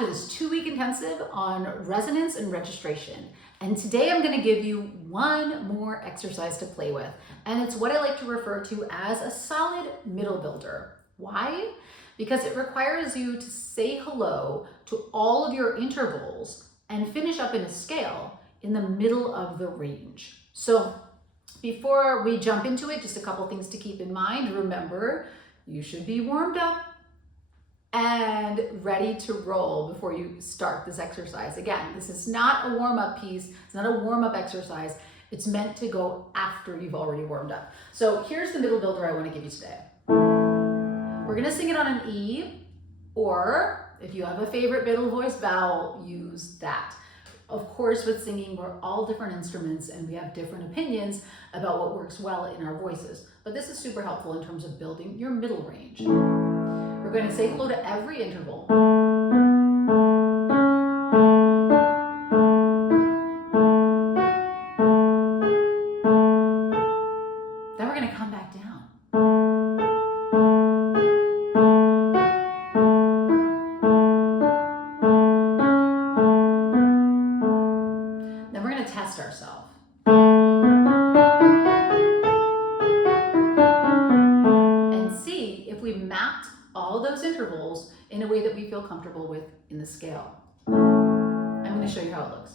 to this 2-week intensive on resonance and registration. And today I'm going to give you one more exercise to play with. And it's what I like to refer to as a solid middle builder. Why? Because it requires you to say hello to all of your intervals and finish up in a scale in the middle of the range. So before we jump into it, just a couple things to keep in mind. Remember, you should be warmed up and ready to roll before you start this exercise. Again, this is not a warm-up piece. It's not a warm-up exercise. It's meant to go after you've already warmed up. So here's the middle builder I want to give you today. We're going to sing it on an E, or if you have a favorite middle voice vowel, use that. Of course, with singing, we're all different instruments and we have different opinions about what works well in our voices. But this is super helpful in terms of building your middle range. We're going to say hello to every interval. Then we're going to come back down. Then we're going to test ourselves. And see if we mapped all those intervals in a way that we feel comfortable with in the scale. I'm going to show you how it looks.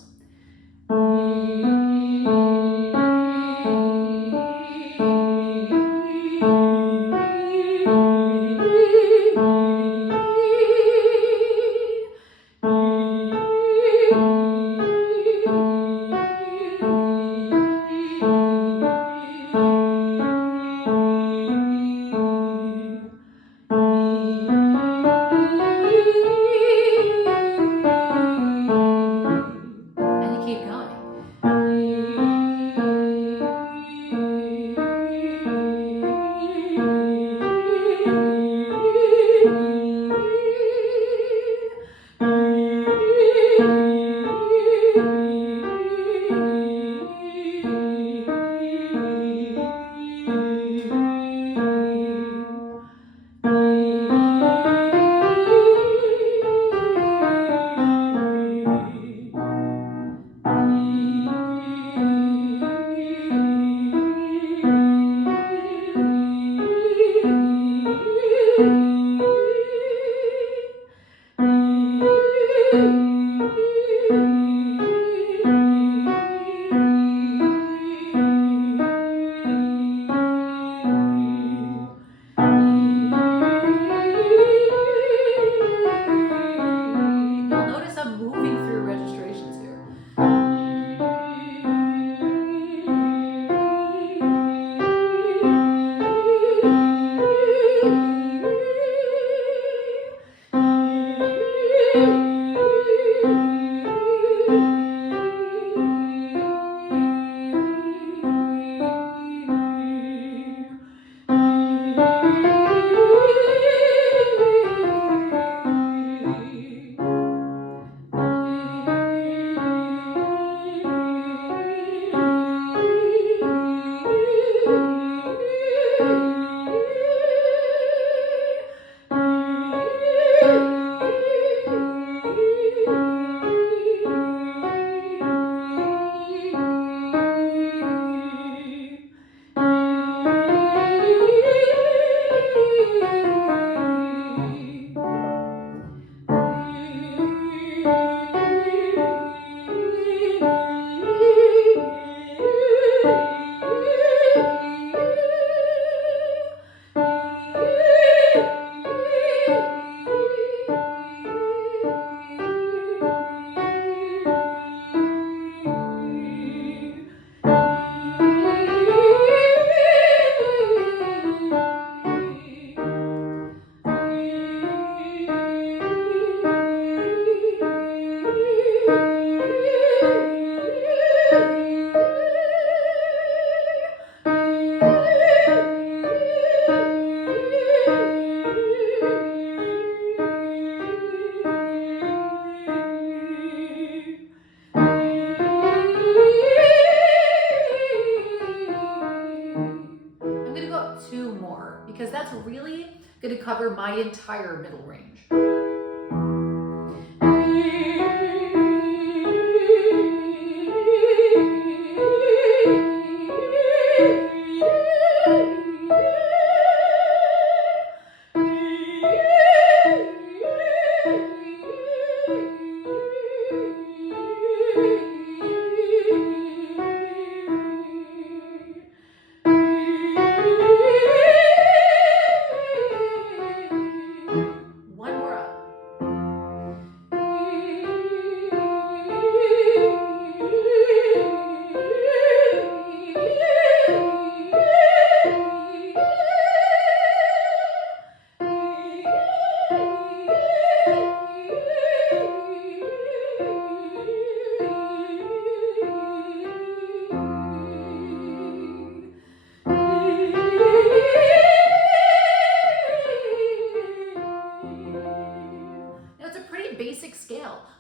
because that's really going to cover my entire middle range.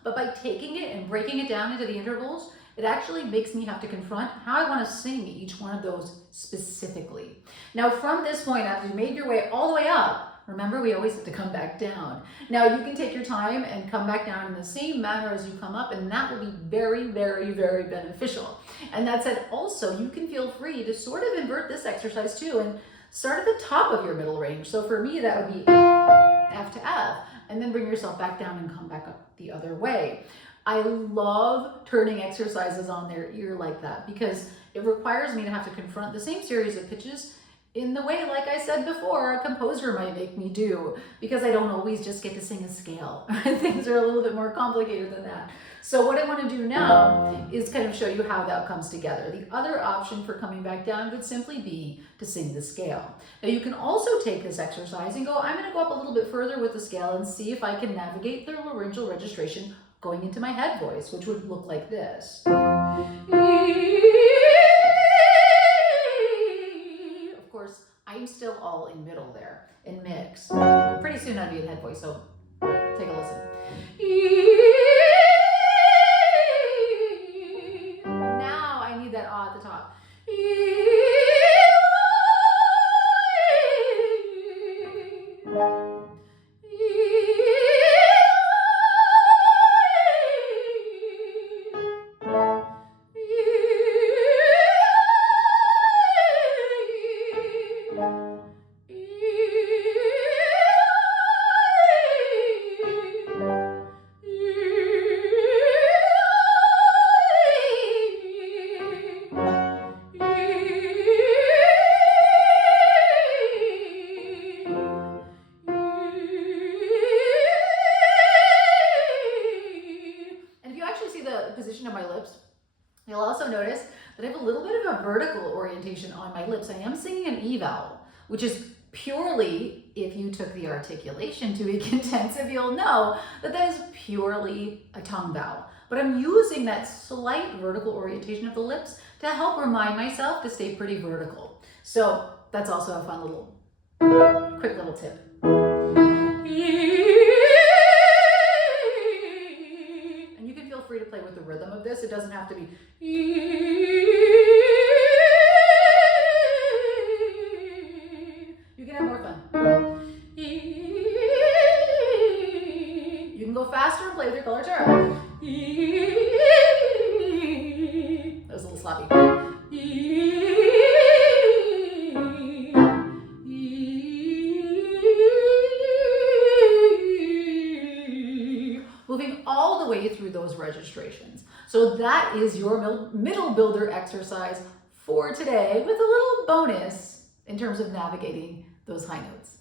But by taking it and breaking it down into the intervals, it actually makes me have to confront how I want to sing each one of those specifically. Now, from this point, after you made your way all the way up, remember, we always have to come back down. Now, you can take your time and come back down in the same manner as you come up, and that will be very, very, very beneficial. And that said, also, you can feel free to sort of invert this exercise too and start at the top of your middle range. So for me, that would be F to F, and then bring yourself back down and come back up the other way. I love turning exercises on their ear like that because it requires me to have to confront the same series of pitches in the way, like I said before, a composer might make me do, because I don't always just get to sing a scale. Things are a little bit more complicated than that. So what I want to do now is kind of show you how that comes together. The other option for coming back down would simply be to sing the scale. Now you can also take this exercise and go, I'm going to go up a little bit further with the scale and see if I can navigate the laryngeal registration going into my head voice, which would look like this. Of course, I'm still all in middle there, in mix. Pretty soon I'd be in head voice, so take a listen. Now I need that ah at the top. Position of my lips, you'll also notice that I have a little bit of a vertical orientation on my lips. I am singing an E vowel, which is purely, if you took the articulation to be intensive, you'll know that that is purely a tongue vowel. But I'm using that slight vertical orientation of the lips to help remind myself to stay pretty vertical. So that's also a fun little, quick little tip. Free to play with the rhythm of this. It doesn't have to be. You can have more fun. You can go faster and play with your color chart. That was a little sloppy. Moving all the way through those registrations. So that is your middle builder exercise for today, with a little bonus in terms of navigating those high notes.